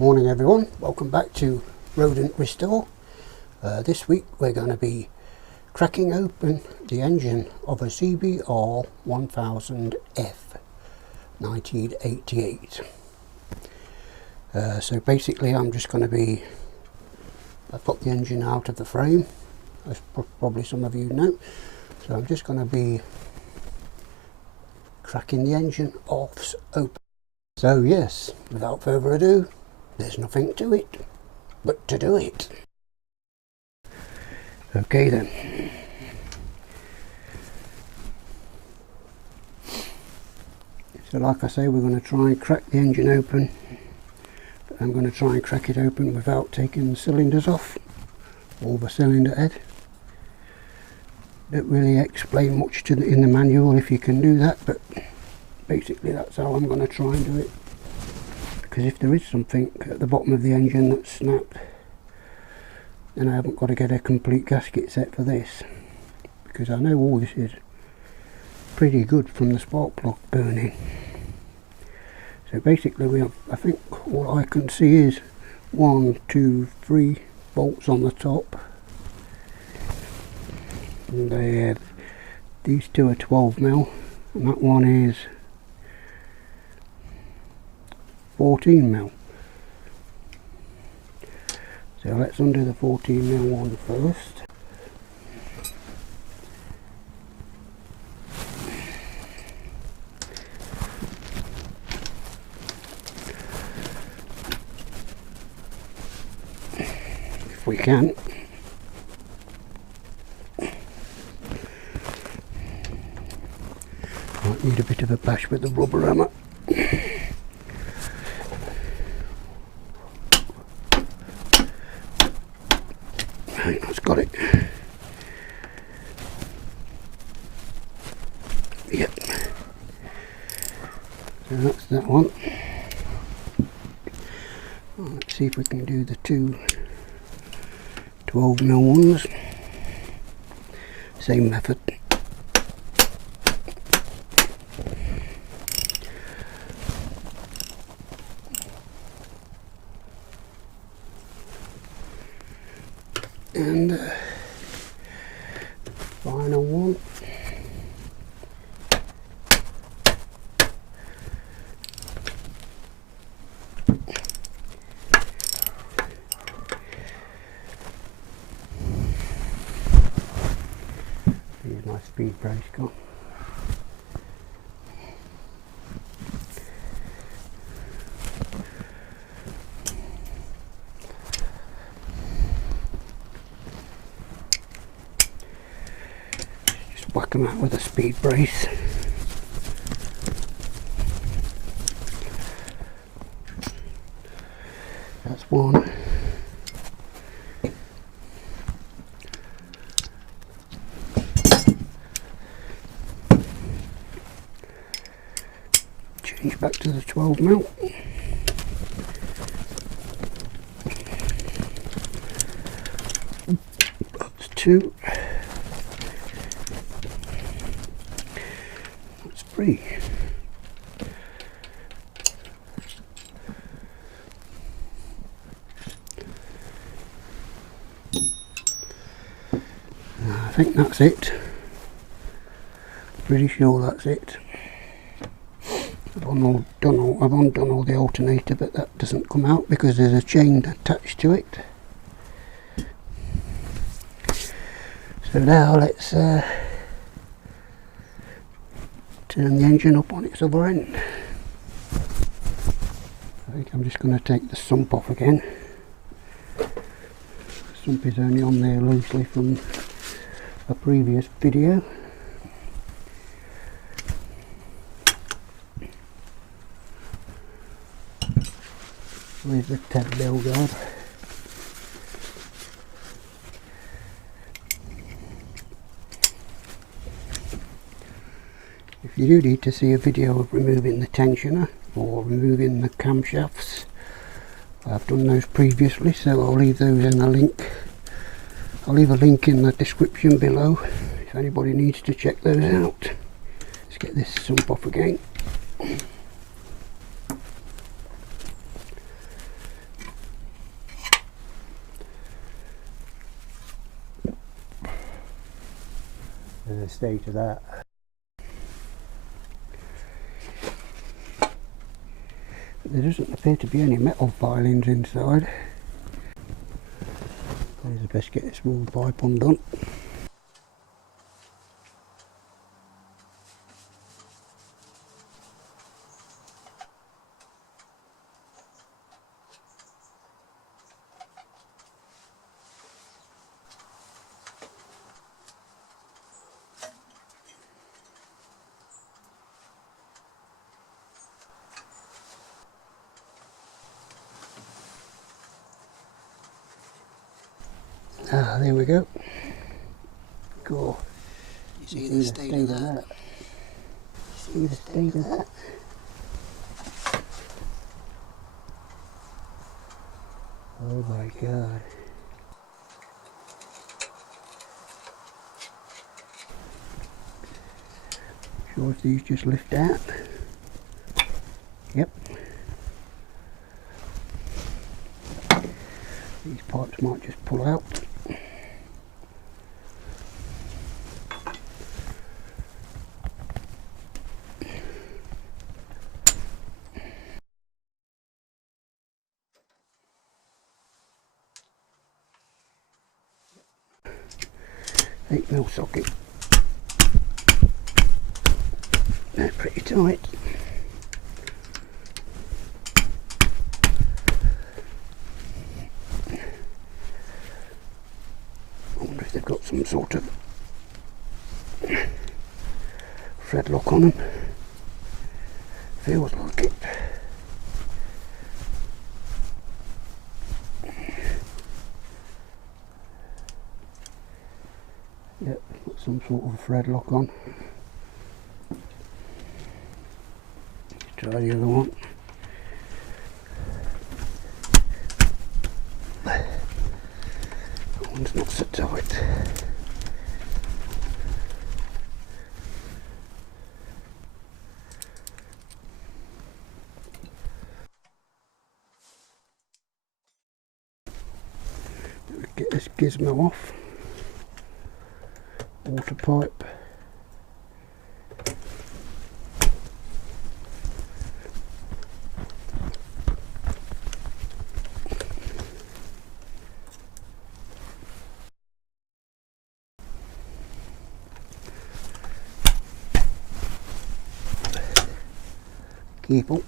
Morning everyone, welcome back to Rodent Restore. This week we're going to be cracking open the engine of a CBR1000f 1988. So basically I'm just going to be, I've got the engine out of the frame, as probably some of you know, so I'm just going to be cracking the engine off open. So yes, without further ado, there's nothing to it but to do it. Okay then. So like I say, we're going to try and crack the engine open, but I'm going to try and crack it open without taking the cylinders off, or the cylinder head. Don't really explain much in the manual if you can do that, but basically that's how I'm going to try and do it. Because if there is something at the bottom of the engine that's snapped, then I haven't got to get a complete gasket set for this, because I know all this is pretty good from the spark plug burning. So basically we have, I think all I can see is 1, 2, 3 bolts on the top, and these two are 12mm and that one is 14mm. So let's undo the 14mm one first. If we can. Might need a bit of a bash with the rubber hammer. Right, that's got it. Yep. So that's that one. Well, let's see if we can do the two 12mm ones. Same method. And final one. Here's my speed brace gone. Whack them out with a speed brace. That's one. Change back to the 12mm. That's two. Free. I think that's it. Pretty sure that's it. I've undone all the alternator, but that doesn't come out because there's a chain attached to it. So now let's turn the engine up on its other end. I think I'm just going to take the sump off again. The sump is only on there loosely from a previous video. Where's the tab bell guard? If you do need to see a video of removing the tensioner or removing the camshafts, I've done those previously, so I'll leave those in a link. I'll leave a link in the description below if anybody needs to check those out. Let's get this sump off again. the state of that. But there doesn't appear to be any metal filings inside. I'd best get this wall pipe undone. Ah, there we go. Cool. You see the state of that? See the state of that? Oh my god. Sure if these just lift out? Yep. These pipes might just pull out. Eight mil socket. They're pretty tight. I wonder if they've got some sort of thread lock on them. Feels like it. Yep, got some sort of thread lock on. Let's try the other one. That one's not so tight. Get this gizmo off. Water pipe. Careful.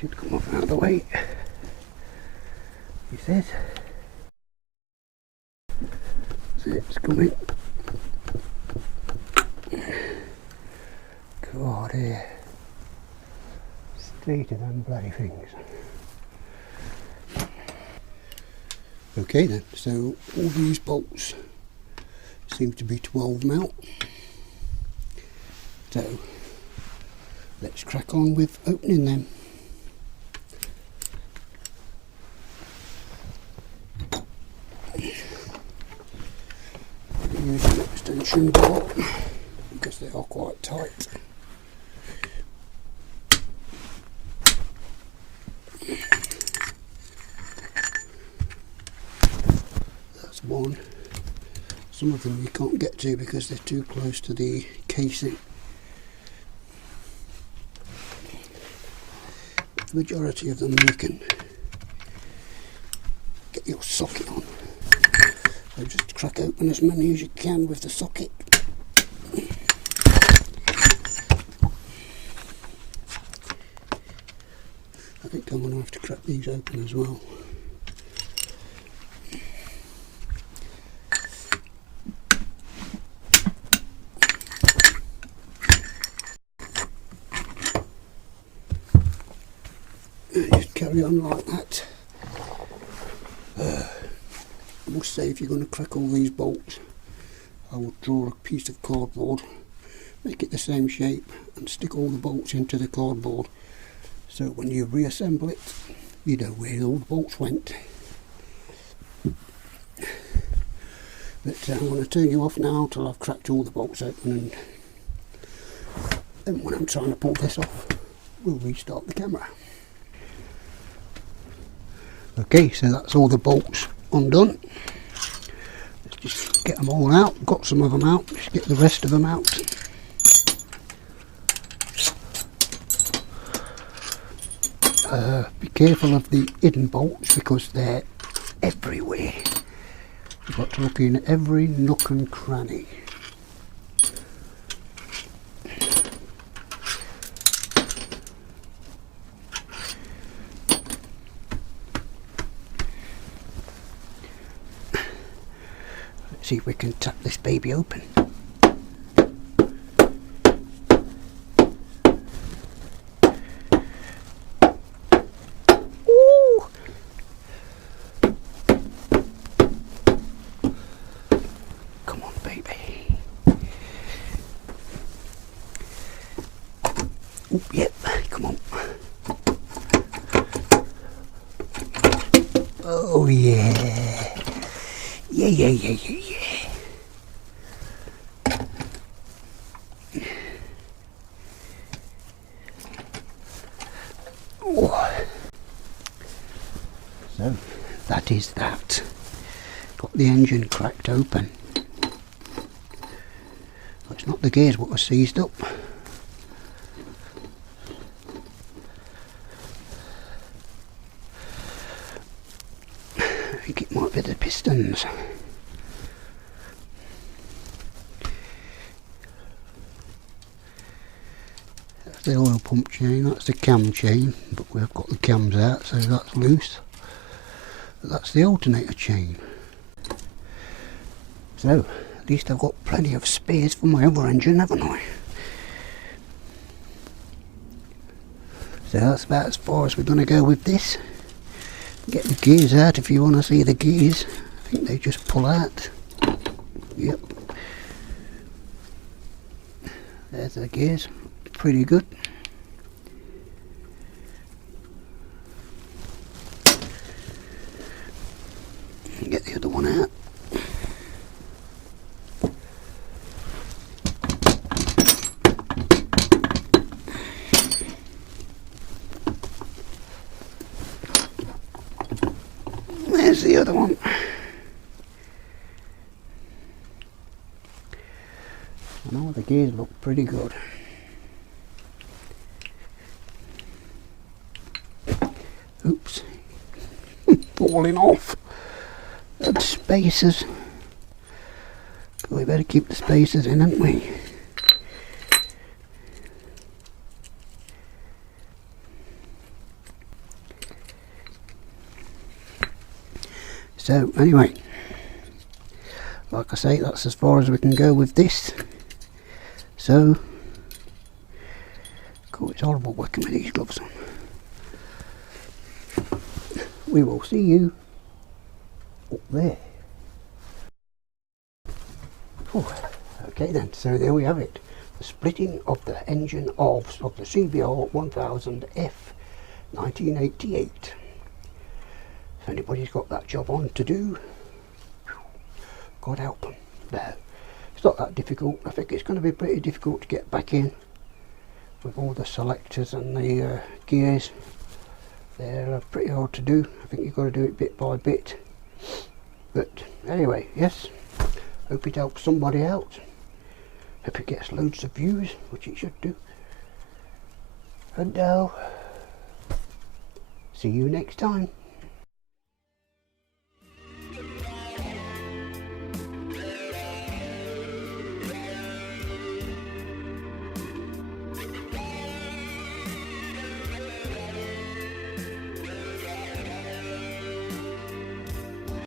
Should come off out of the way. He says. See, it's coming. God, here. State of them bloody things. Okay then, so all these bolts seem to be 12 mil. So let's crack on with opening them. Use an extension bolt because they are quite tight. That's one. Some of them you can't get to because they're too close to the casing. The majority of them you can get your socket on. So just crack open as many as you can with the socket. I think I'm going to have to crack these open as well. Just carry on like that. I must say, if you're going to crack all these bolts, I would draw a piece of cardboard, make it the same shape and stick all the bolts into the cardboard, so when you reassemble it you know where all the bolts went. But I'm going to turn you off now until I've cracked all the bolts open, and then when I'm trying to pull this off we'll restart the camera. Okay, so that's all the bolts undone. Let's just get them all out. Got some of them out, let's get the rest of them out. Be careful of the hidden bolts because they're everywhere. You've got to look in every nook and cranny. Let's see if we can tap this baby open. Yep, come on. Oh yeah. Yeah. Oh. So, that is that. Got the engine cracked open. It's not the gears what was seized up. I think it might be the pistons. That's the oil pump chain, that's the cam chain, but we've got the cams out, so that's loose. That's the alternator chain. So, at least I've got plenty of space for my other engine, haven't I? So that's about as far as we're going to go with this. Get the gears out if you want to see the gears. I think they just pull out. Yep. There's the gears. Pretty good. Get the other one out. There's the other one. I know the gears look pretty good. Oops. Falling off. The spacers. We better keep the spacers in, haven't we? So anyway, like I say, that's as far as we can go with this. So, God, it's horrible working with these gloves on. We will see you up there. Whew. Okay then, so there we have it. The splitting of the engine of the CBR1000f 1988. If anybody's got that job on to do, God help them. No, it's not that difficult. I think it's going to be pretty difficult to get back in with all the selectors and the gears. They're pretty hard to do. I think you've got to do it bit by bit. But anyway, yes, hope it helps somebody out. Hope it gets loads of views, which it should do. And see you next time.